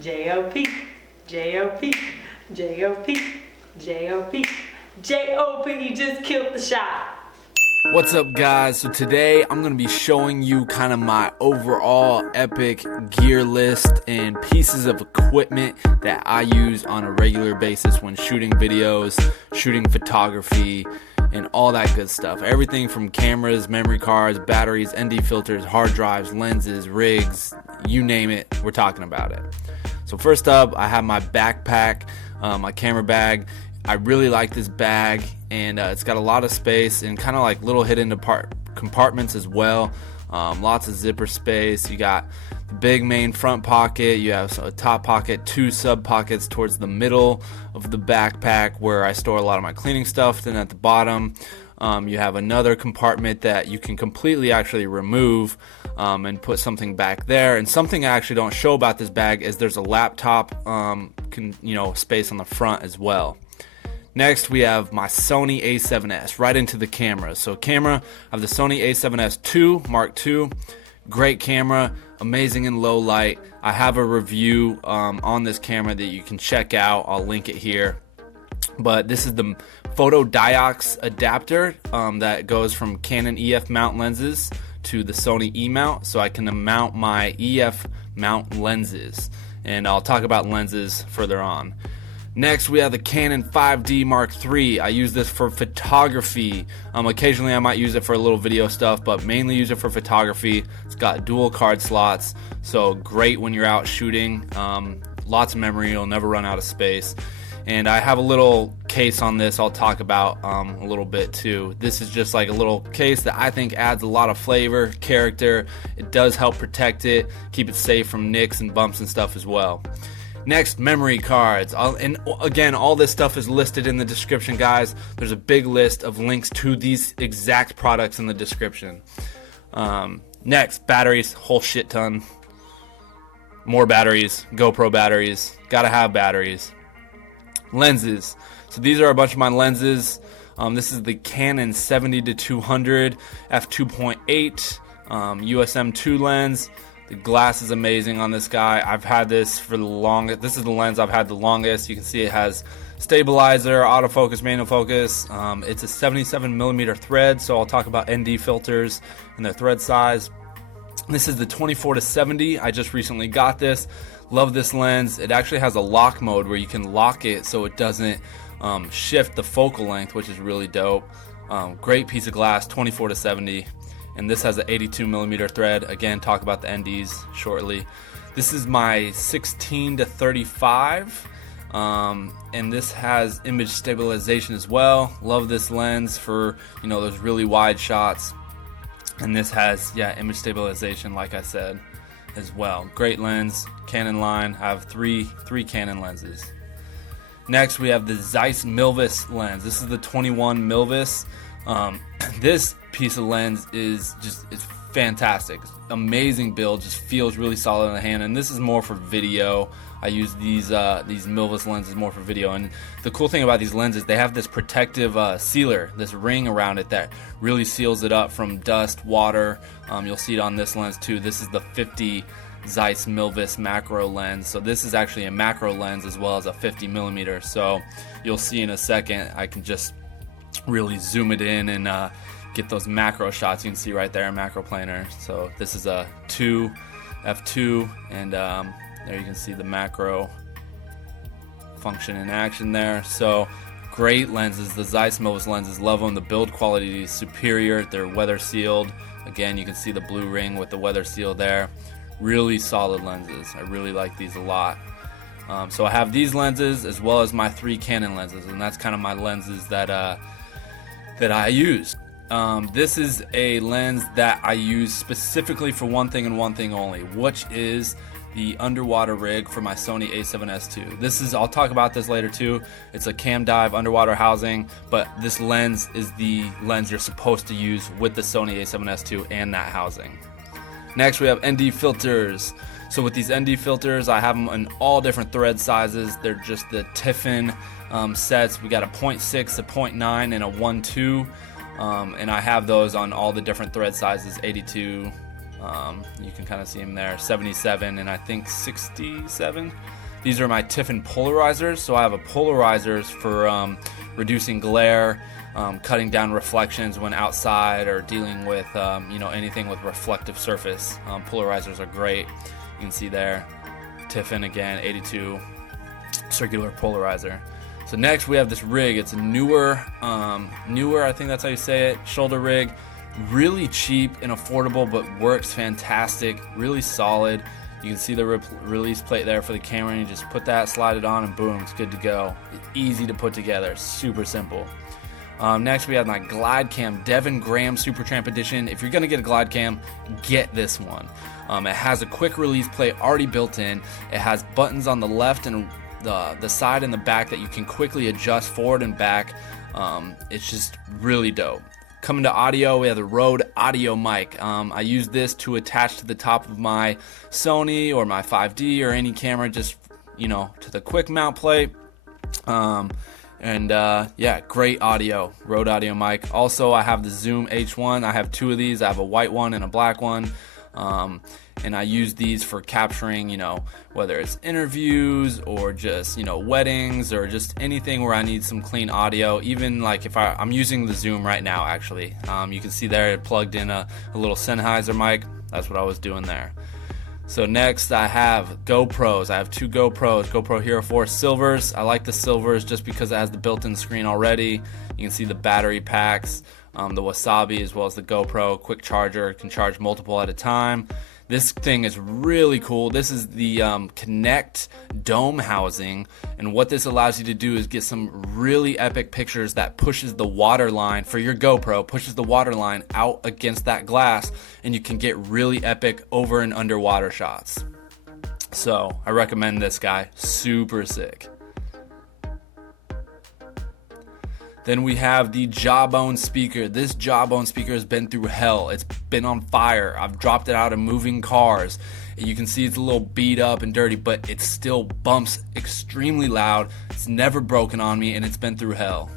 J-O-P, J-O-P, J-O-P, J-O-P, J-O-P, just killed the shot. What's up, guys? So today I'm going to be showing you kind of my overall epic gear list and pieces of equipment that I use on a regular basis when shooting videos, shooting photography, and all that good stuff. Everything from cameras, memory cards, batteries, ND filters, hard drives, lenses, rigs, you name it, we're talking about it. So first up, I have my backpack, my camera bag. I really like this bag, and it's got a lot of space and kind of like little hidden compartments as well. Lots of zipper space. You got the big main front pocket, you have a top pocket, two sub pockets towards the middle of the backpack where I store a lot of my cleaning stuff. Then at the bottom you have another compartment that you can completely actually remove and put something back there. And something I actually don't show about this bag is there's a laptop space on the front as well. Next, we have my Sony a7S right into the camera. So camera, I have the Sony a7S II Mark II. Great camera, amazing in low light. I have a review on this camera that you can check out. I'll link it here. But this is the photodiox adapter that goes from Canon EF mount lenses to the Sony E mount, so I can mount my EF mount lenses. And I'll talk about lenses further on. Next, we have the Canon 5D Mark III. I use this for photography. Occasionally I might use it for a little video stuff, but mainly use it for photography. It's got dual card slots, so great when you're out shooting. Lots of memory, you'll never run out of space. And I have a little case on this I'll talk about a little bit too. This is just like a little case that I think adds a lot of flavor, character. It does help protect it, keep it safe from nicks and bumps and stuff as well. Next, memory cards. And again, all this stuff is listed in the description, guys. There's a big list of links to these exact products in the description. Next, batteries, whole shit ton. More batteries, GoPro batteries. Gotta have batteries. Lenses. So these are a bunch of my lenses. This is the Canon 70-200 f2.8 USM2 lens. The glass is amazing on this guy. I've had this for the longest. This is the lens I've had the longest. You can see it has stabilizer, autofocus, manual focus. It's a 77mm thread, so I'll talk about ND filters and their thread size. This is the 24-70. I just recently got this. Love this lens. It actually has a lock mode where you can lock it so it doesn't shift the focal length, which is really dope. Great piece of glass, 24-70. And this has an 82mm thread. Again, talk about the NDs shortly. This is my 16-35, and this has image stabilization as well. Love this lens for those really wide shots. And this has image stabilization, like I said, as well. Great lens, Canon line. I have three Canon lenses. Next, we have the Zeiss Milvis lens. This is the 21 Milvis. This piece of lens is it's fantastic. Amazing build, just feels really solid in the hand. And this is more for video. I use these Milvis lenses more for video. And the cool thing about these lenses, they have this protective sealer, this ring around it that really seals it up from dust, water. You'll see it on this lens too. This is the 50 Zeiss Milvis macro lens. So this is actually a macro lens as well as a 50mm. So you'll see in a second, I can just really zoom it in and get those macro shots. You can see right there in macro planar. So this is a f2, and there you can see the macro function in action there. So great lenses, the Zeiss Milvis lenses. Love them. The build quality is superior. They're weather sealed. Again, you can see the blue ring with the weather seal there. Really solid lenses. I really like these a lot. So I have these lenses as well as my 3 Canon lenses, and that's kind of my lenses that I use. This is a lens that I use specifically for one thing and one thing only, which is the underwater rig for my Sony a7S II. I'll talk about this later too. It's a cam dive underwater housing, but this lens is the lens you're supposed to use with the Sony a7S II and that housing. Next, we have ND filters. So with these ND filters, I have them in all different thread sizes. They're just the tiffen sets. We got a 0.6, a 0.9, and a 1.2. And I have those on all the different thread sizes, 82, You can kind of see them there, 77 and I think 67. These are my tiffen polarizers. So I have a polarizers for reducing glare, cutting down reflections when outside or dealing with anything with reflective surface. Polarizers are great. You can see there, tiffen again, 82 circular polarizer. So next we have this rig. It's a newer, I think that's how you say it, shoulder rig. Really cheap and affordable, but works fantastic. Really solid. You can see the release plate there for the camera, and you just put that, slide it on, and boom, it's good to go. It's easy to put together, super simple. Next we have my glide cam, Devin Graham Super Tramp Edition. If you're gonna get a glide cam, get this one. It has a quick release plate already built in. It has buttons on the left and the side and the back that you can quickly adjust forward and back. It's just really dope. Coming to audio, we have the Rode audio mic. I use this to attach to the top of my Sony or my 5D or any camera, just to the quick mount plate. Yeah, great audio, Rode audio mic. Also, I have the Zoom H1. I have two of these. I have a white one and a black one. And I use these for capturing, whether it's interviews or just, weddings or just anything where I need some clean audio. Even like if I'm using the Zoom right now, actually. You can see there it plugged in a little Sennheiser mic. That's what I was doing there. So next I have GoPros. I have two GoPros, GoPro Hero 4 Silvers. I like the Silvers just because it has the built-in screen already. You can see the battery packs, the Wasabi as well as the GoPro. Quick charger, can charge multiple at a time. This thing is really cool. This is the Connect dome housing, and what this allows you to do is get some really epic pictures that pushes the water line for your GoPro, pushes the water line out against that glass, and you can get really epic over and underwater shots. So I recommend this guy, super sick. Then we have the Jawbone speaker. This Jawbone speaker has been through hell. It's been on fire. I've dropped it out of moving cars. You can see it's a little beat up and dirty, but it still bumps extremely loud. It's never broken on me, and it's been through hell.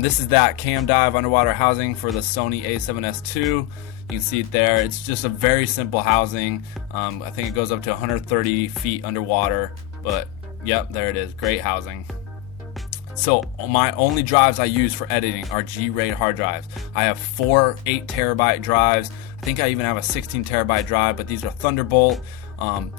This is that cam dive underwater housing for the Sony a7S II. You can see it there. It's just a very simple housing. I think it goes up to 130 feet underwater, but yep, there it is. Great housing. So my only drives I use for editing are G-RAID hard drives. I have 4 8TB drives. I think I even have a 16TB drive, but these are Thunderbolt,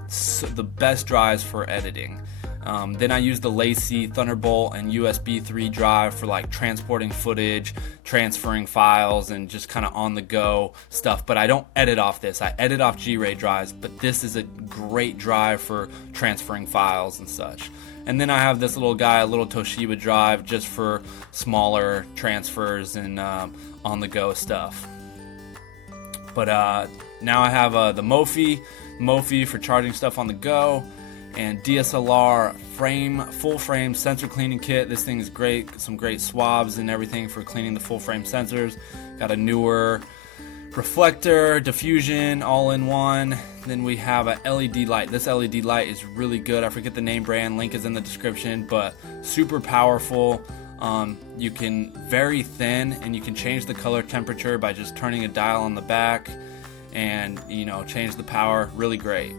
so the best drives for editing. Then I use the lacie Thunderbolt and USB 3 drive for like transporting footage, transferring files, and just kind of on the go stuff. But I don't edit off this. I edit off G-RAID drives, but this is a great drive for transferring files and such. And then I have this little guy, a little Toshiba drive, just for smaller transfers and on the go stuff. But now I have the Mophie for charging stuff on the go, and DSLR full frame sensor cleaning kit. This thing is great. Some great swabs and everything for cleaning the full frame sensors. Got a newer reflector, diffusion, all in one. Then we have a LED light. This LED light is really good. I forget the name brand. Link is in the description, but super powerful. You can very thin, and you can change the color temperature by just turning a dial on the back, and change the power. Really great.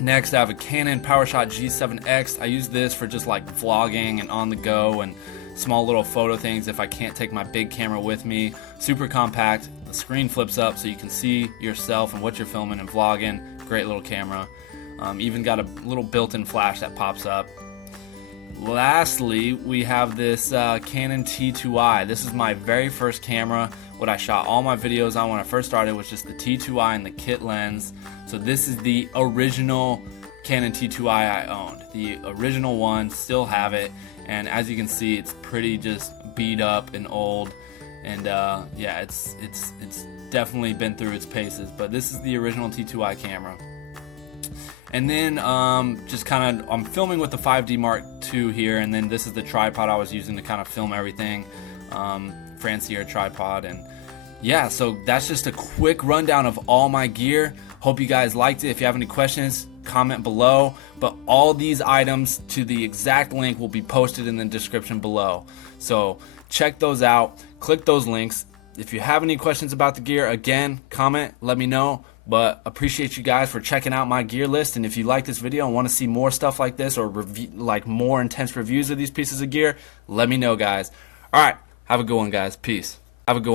Next, I have a Canon Powershot G7X. I use this for just like vlogging and on the go and small little photo things if I can't take my big camera with me. Super compact. The screen flips up so you can see yourself and what you're filming and vlogging. Great little camera. Even got a little built-in flash that pops up. Lastly, we have this Canon T2i. This is my very first camera. What I shot all my videos on when I first started was just the T2i and the kit lens. So this is the original Canon T2i I owned. The original one, still have it. And as you can see, it's pretty just beat up and old. And yeah, it's definitely been through its paces. But this is the original T2i camera. And then just kind of, I'm filming with the 5D Mark II here, and then this is the tripod I was using to kind of film everything, fancier tripod. And yeah, so that's just a quick rundown of all my gear. Hope you guys liked it. If you have any questions, comment below. But all these items to the exact link will be posted in the description below. So check those out, click those links, If you have any questions about the gear, again, comment, let me know. But appreciate you guys for checking out my gear list. And if you like this video and want to see more stuff like this or like more intense reviews of these pieces of gear, let me know, guys. All right, have a good one, guys. Peace. Have a good one.